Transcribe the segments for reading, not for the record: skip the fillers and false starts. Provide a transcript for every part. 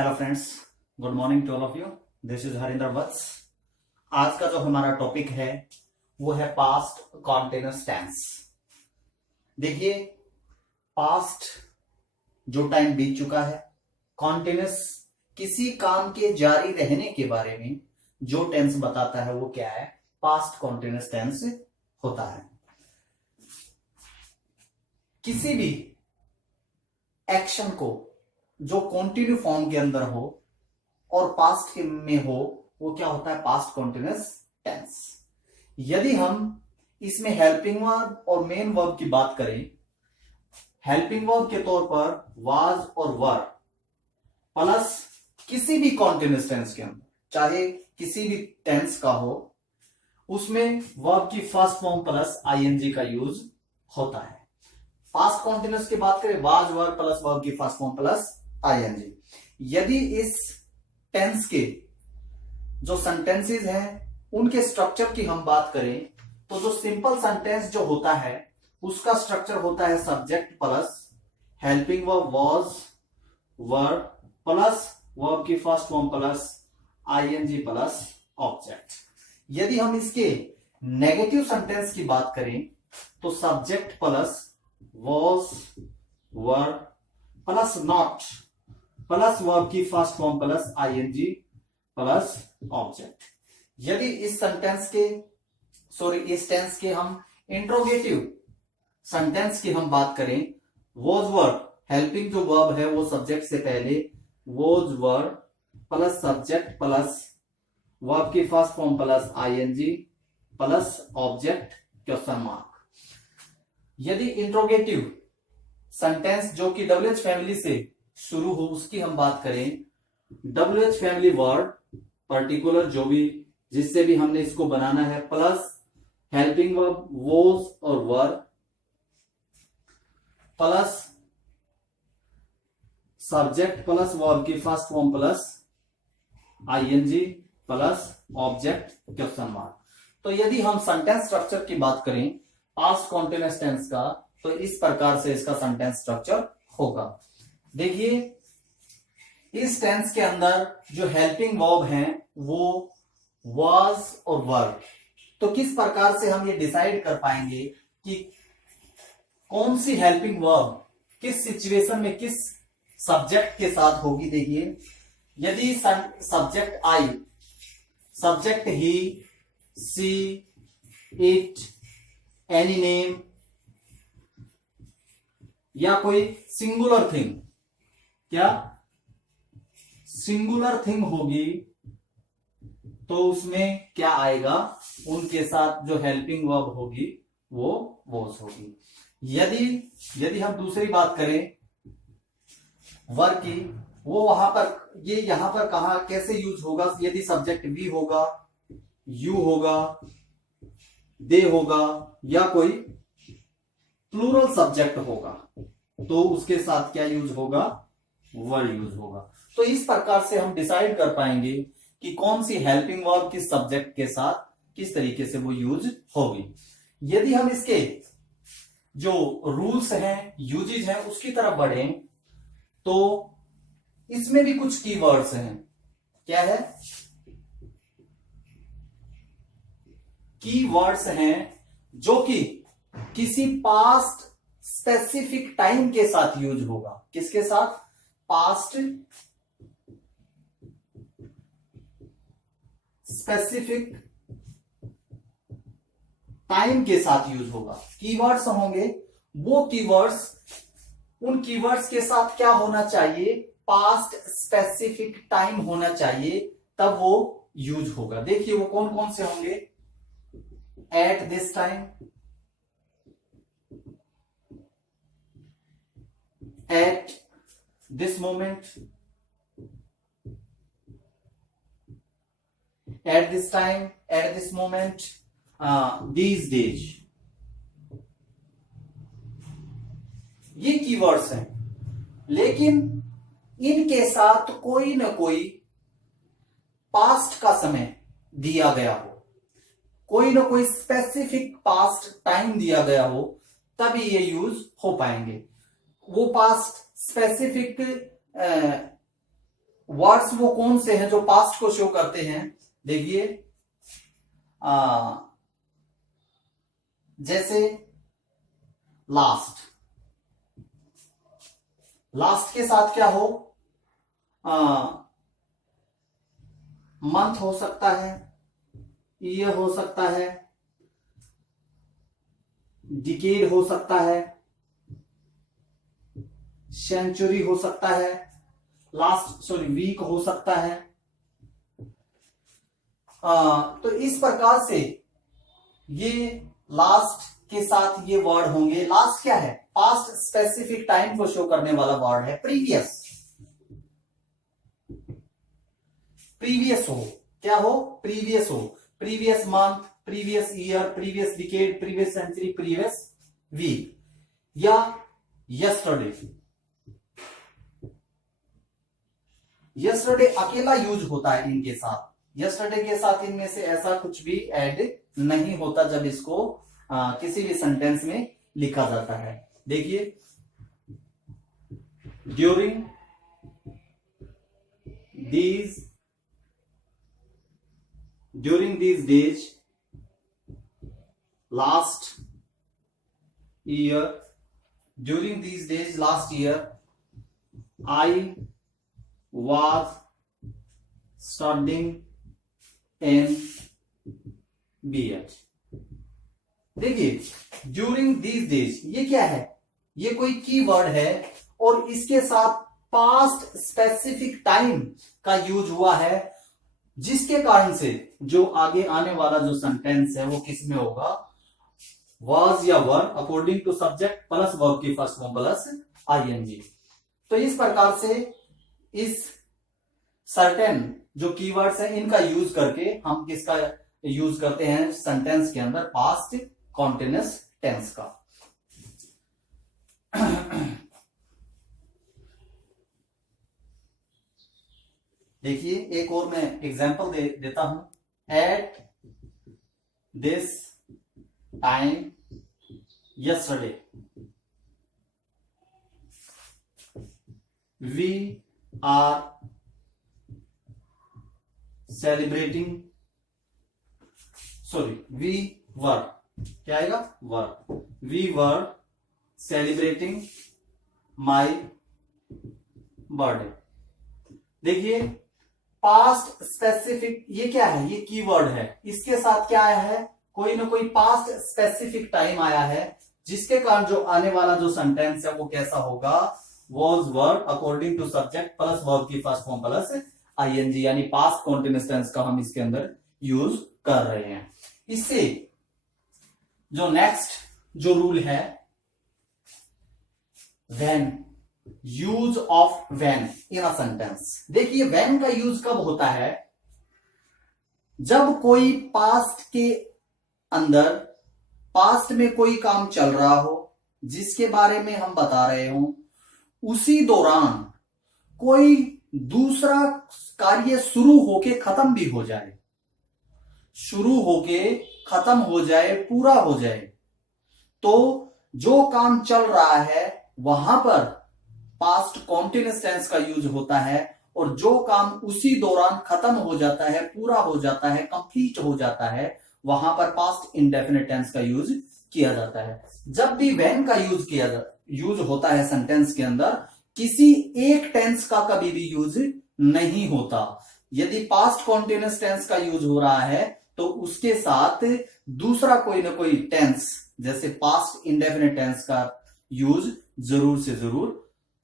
Hello friends, good morning to all of you. This is Harinder Vats. आज का जो हमारा टॉपिक है वो है पास्ट कॉन्टिन्यूअस टेंस। देखिए, पास्ट जो टाइम बीत चुका है, कॉन्टिन्यूअस किसी काम के जारी रहने के बारे में जो टेंस बताता है वो क्या है? पास्ट कॉन्टिन्यूअस टेंस होता है। किसी भी एक्शन को जो कॉन्टिन्यू फॉर्म के अंदर हो और पास्ट में हो वो क्या होता है? Past continuous tense. यदि हम इसमें हेल्पिंग वर्ब और मेन वर्ब की बात करें, हेल्पिंग वर्ब के तौर पर वाज और वर प्लस किसी भी कॉन्टिन्यूअस टेंस के अंदर, चाहे किसी भी टेंस का हो, उसमें वर्ब की फर्स्ट फॉर्म प्लस आईएनजी का यूज होता है। पास्ट कॉन्टिन्यूअस की बात करें, वाज वर प्लस वर्ब की फर्स्ट फॉर्म प्लस आईएनजी। यदि इस टेंस के जो सेंटेंसेस हैं उनके स्ट्रक्चर की हम बात करें तो जो सिंपल सेंटेंस जो होता है उसका स्ट्रक्चर होता है subject plus helping verb was were plus verb की first form plus ING plus object. यदि हम इसके नेगेटिव सेंटेंस की बात करें तो subject plus was were plus not plus verb की first form plus ING plus object. यदि इस टेंस के हम इंट्रोगेटिव सेंटेंस की हम बात करें, वॉज वर्ब हेल्पिंग जो वर्ब है वो सब्जेक्ट से पहले was verb plus subject plus verb की first form plus ING plus object question mark. यदि इंट्रोगेटिव सेंटेंस जो कि डब्ल्यूएच फैमिली से शुरू हो उसकी हम बात करें, डब्ल्यूएच फैमिली वर्ड पर्टिकुलर जो भी जिससे भी हमने इसको बनाना है प्लस हेल्पिंग वर्ब वोज और were plus subject plus verb की first form plus ING plus object question mark. तो यदि हम सेंटेंस स्ट्रक्चर की बात करें पास्ट कॉन्टिन्यूअस टेंस का, तो इस प्रकार से इसका सेंटेंस स्ट्रक्चर होगा। देखिए, इस टेंस के अंदर जो हेल्पिंग वर्ब हैं वो वाज और वर। तो किस प्रकार से हम ये डिसाइड कर पाएंगे कि कौन सी हेल्पिंग वर्ब किस सिचुएशन में किस सब्जेक्ट के साथ होगी? देखिए, यदि subject I, subject he, she, it, any name या कोई सिंगुलर थिंग, क्या सिंगुलर थिंग होगी तो उसमें क्या आएगा? उनके साथ जो हेल्पिंग वर्ब होगी वो वॉज होगी। यदि हम दूसरी बात करें वर की, वो वहां पर ये यहां पर कहा कैसे यूज होगा? यदि सब्जेक्ट वी होगा, यू होगा, दे होगा या कोई प्लूरल सब्जेक्ट होगा तो उसके साथ क्या यूज होगा? वर यूज होगा। तो इस प्रकार से हम डिसाइड कर पाएंगे कि कौन सी हेल्पिंग वर्ब किस सब्जेक्ट के साथ किस तरीके से वो यूज होगी। यदि हम इसके जो रूल्स हैं, यूजेज हैं, उसकी तरफ बढ़ें तो इसमें भी कुछ कीवर्ड्स हैं। क्या है? कीवर्ड्स हैं जो कि किसी पास्ट स्पेसिफिक टाइम के साथ यूज होगा। किसके साथ? पास्ट स्पेसिफिक टाइम के साथ यूज होगा। कीवर्ड्स होंगे वो कीवर्ड्स, उन कीवर्ड्स के साथ क्या होना चाहिए? पास्ट स्पेसिफिक टाइम होना चाहिए, तब वो यूज होगा। देखिए वो कौन कौन से होंगे? Eight this time, at this moment, eight this time, at this moment, these days. ये कीवर्ड्स हैं, लेकिन इनके साथ कोई ना कोई पास्ट का समय दिया गया हो, कोई ना कोई स्पेसिफिक पास्ट टाइम दिया गया हो, तभी ये यूज हो पाएंगे। वो पास्ट स्पेसिफिक वर्ड्स वो कौन से हैं जो पास्ट को शो करते हैं? देखिए, जैसे लास्ट, लास्ट के साथ क्या हो? मंथ हो सकता है, ईयर हो सकता है, डिकेड हो सकता है, सेंचुरी हो सकता है, वीक हो सकता है। तो इस प्रकार से ये लास्ट के साथ ये वर्ड होंगे। लास्ट क्या है? पास्ट स्पेसिफिक टाइम को शो करने वाला वर्ड है। प्रीवियस, प्रीवियस हो, क्या हो? प्रीवियस हो। Previous month, previous year, previous decade, previous century, previous week, या यस्टरडे। यस्टरडे अकेला यूज होता है इनके साथ। यस्टरडे के साथ इनमें से ऐसा कुछ भी ऐड नहीं होता जब इसको किसी भी सेंटेंस में लिखा जाता है। देखिए, during these days last year, during these days last year I was studying in B.Ed. देखिए, ड्यूरिंग दीज डेज ये क्या है? ये कोई कीवर्ड है और इसके साथ पास्ट स्पेसिफिक टाइम का यूज हुआ है, जिसके कारण से जो आगे आने वाला जो सेंटेंस है वो किस में होगा? was या were according to subject plus verb की फर्स्ट फॉर्म प्लस आईएनजी। तो इस प्रकार से इस सर्टेन जो कीवर्ड्स हैं इनका यूज करके हम किसका यूज करते हैं सेंटेंस के अंदर? पास्ट कॉन्टिन्यूअस टेंस का। देखिए, एक और मैं एग्जांपल देता हूं। At this time yesterday we are celebrating, we were, क्या आएगा? Were. We were celebrating my birthday. देखिए, पास्ट स्पेसिफिक ये क्या है? ये कीवर्ड है। इसके साथ क्या आया है? कोई ना कोई पास्ट स्पेसिफिक टाइम आया है, जिसके कारण जो आने वाला जो सेंटेंस है वो कैसा होगा? Was word according to subject plus verb की फर्स्ट फॉर्म प्लस आईएनजी, यानी पास्ट कॉन्टिन्यूअस टेंस का हम इसके अंदर यूज कर रहे हैं। इससे जो नेक्स्ट जो रूल है, when, use of when in a sentence. देखिए, व्हेन का यूज कब होता है? जब कोई पास्ट के अंदर, पास्ट में कोई काम चल रहा हो जिसके बारे में हम बता रहे हो, उसी दौरान कोई दूसरा कार्य शुरू होके खत्म भी हो जाए, शुरू होके खत्म हो जाए, पूरा हो जाए, तो जो काम चल रहा है वहां पर पास्ट कॉन्टिन्यूअस टेंस का यूज होता है, और जो काम उसी दौरान खत्म हो जाता है, पूरा हो जाता है, कंप्लीट हो जाता है, वहां पर पास्ट इंडेफिनिट टेंस का यूज किया जाता है। जब भी व्हेन का यूज होता है सेंटेंस के अंदर, किसी एक टेंस का कभी भी यूज नहीं होता। यदि पास्ट कॉन्टिन्यूअस टेंस का यूज हो रहा है तो उसके साथ दूसरा कोई ना कोई टेंस, जैसे पास्ट इंडेफिनिट टेंस का यूज जरूर से जरूर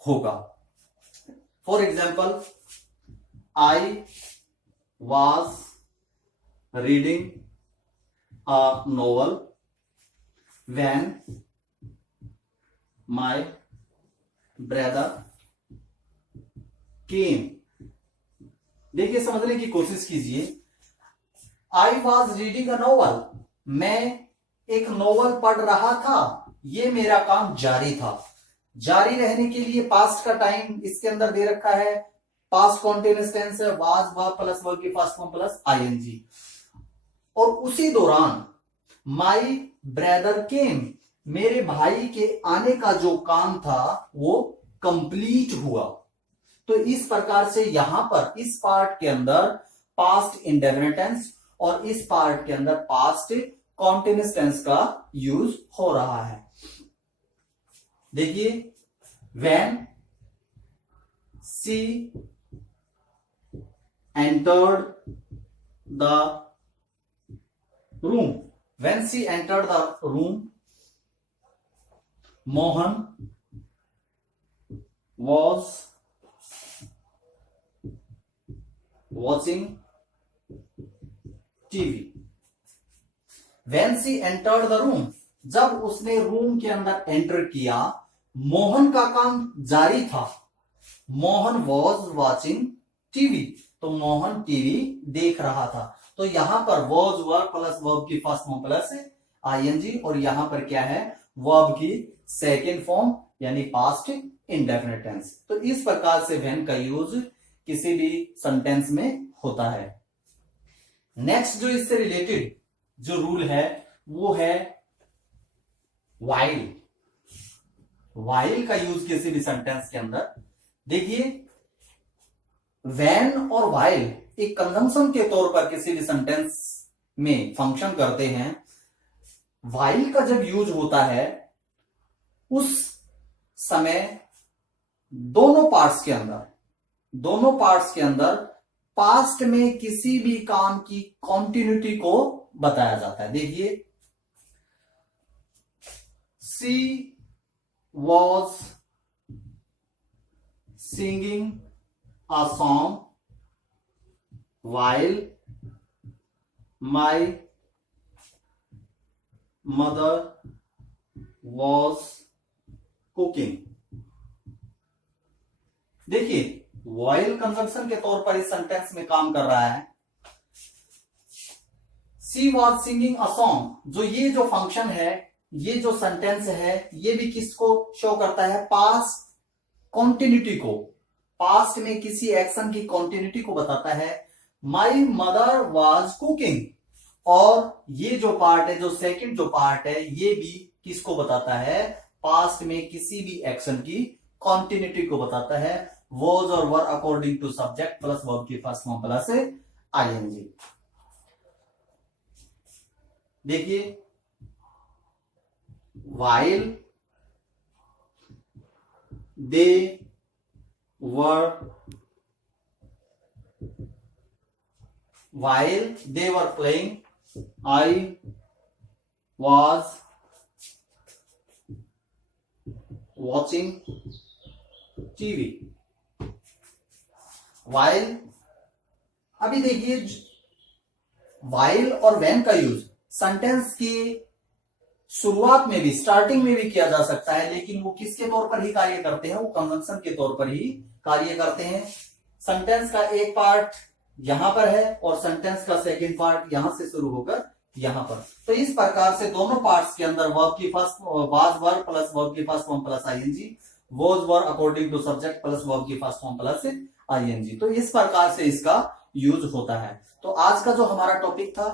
होगा। For example, I was reading a novel when my brother केम। देखिए, समझने की कोशिश कीजिए। I was reading a novel, मैं एक नोवेल पढ़ रहा था, ये मेरा काम जारी था। जारी रहने के लिए पास्ट का टाइम इसके अंदर दे रखा है, पास्ट कॉन्टिन्यूअस टेंस है, वाज वर्ब प्लस वर्ब की फर्स्ट फॉर्म प्लस आईएनजी, और उसी दौरान माई ब्रदर केम, मेरे भाई के आने का जो काम था वो कंप्लीट हुआ। तो इस प्रकार से यहां पर इस पार्ट के अंदर पास्ट इंडेफिनिट टेंस और इस पार्ट के अंदर पास्ट कॉन्टिन्यूअस टेंस का यूज हो रहा है। देखिए, when she entered the room, when she entered the room, Mohan was watching TV. When she entered the room, जब उसने रूम के अंदर एंटर किया, मोहन का काम जारी था। मोहन was watching TV, तो मोहन टीवी देख रहा था। तो यहां पर was वर्ब प्लस वर्ब की फर्स्ट फॉर्म प्लस आईएनजी, और यहां पर क्या है, वर्ब की सेकेंड फॉर्म यानी पास्ट इंडेफिनिट टेंस। तो इस प्रकार से व्हेन का यूज किसी भी सेंटेंस में होता है। नेक्स्ट जो इससे रिलेटेड जो रूल है वो है व्हाइल। व्हाइल का यूज किसी भी सेंटेंस के अंदर, देखिए, व्हेन और व्हाइल एक कंजंक्शन के तौर पर किसी भी सेंटेंस में फंक्शन करते हैं। व्हाइल का जब यूज होता है उस समय दोनों पार्ट्स के अंदर पास्ट में किसी भी काम की कॉन्टिन्यूटी को बताया जाता है। देखिए, she was singing a song while my mother was cooking। देखिए, while कंजंक्शन के तौर पर इस सेंटेंस में काम कर रहा है। She was singing a song, जो ये जो फंक्शन है, ये जो सेंटेंस है, ये भी किसको शो करता है, पास्ट कॉन्टिन्यूटी को, पास्ट में किसी एक्शन की कॉन्टिन्यूटी को बताता है। माई मदर वॉज कुकिंग, और ये जो पार्ट है, जो सेकंड जो पार्ट है, ये भी किसको बताता है, पास्ट में किसी भी एक्शन की कॉन्टिन्यूटी को बताता है। वॉज और were according to subject plus verb की फर्स्ट फॉर्म प्लस आईएनजी। देखिए, while they were playing, I was watching TV। while, अभी देखिए, while और when का यूज सेंटेंस की शुरुआत में भी, स्टार्टिंग में भी किया जा सकता है, लेकिन वो किसके तौर पर ही कार्य करते हैं, वो कंजंक्शन के तौर पर ही कार्य करते हैं। सेंटेंस का एक पार्ट यहां पर है और सेंटेंस का सेकंड पार्ट यहां से शुरू होकर यहां पर। तो इस प्रकार से दोनों पार्ट्स के अंदर वर्ब की first was verb plus verb की first form plus ING, was verb according to subject plus verb की फर्स्ट फॉर्म प्लस आईएनजी। तो इस प्रकार से इसका यूज होता है। तो आज का जो हमारा टॉपिक था,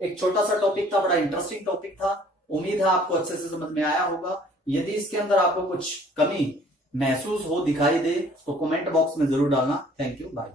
एक छोटा सा टॉपिक था, बड़ा इंटरेस्टिंग टॉपिक था। उम्मीद है आपको अच्छे से समझ में आया होगा। यदि इसके अंदर आपको कुछ कमी महसूस हो, दिखाई दे, तो कमेंट बॉक्स में जरूर डालना। Thank you, bye.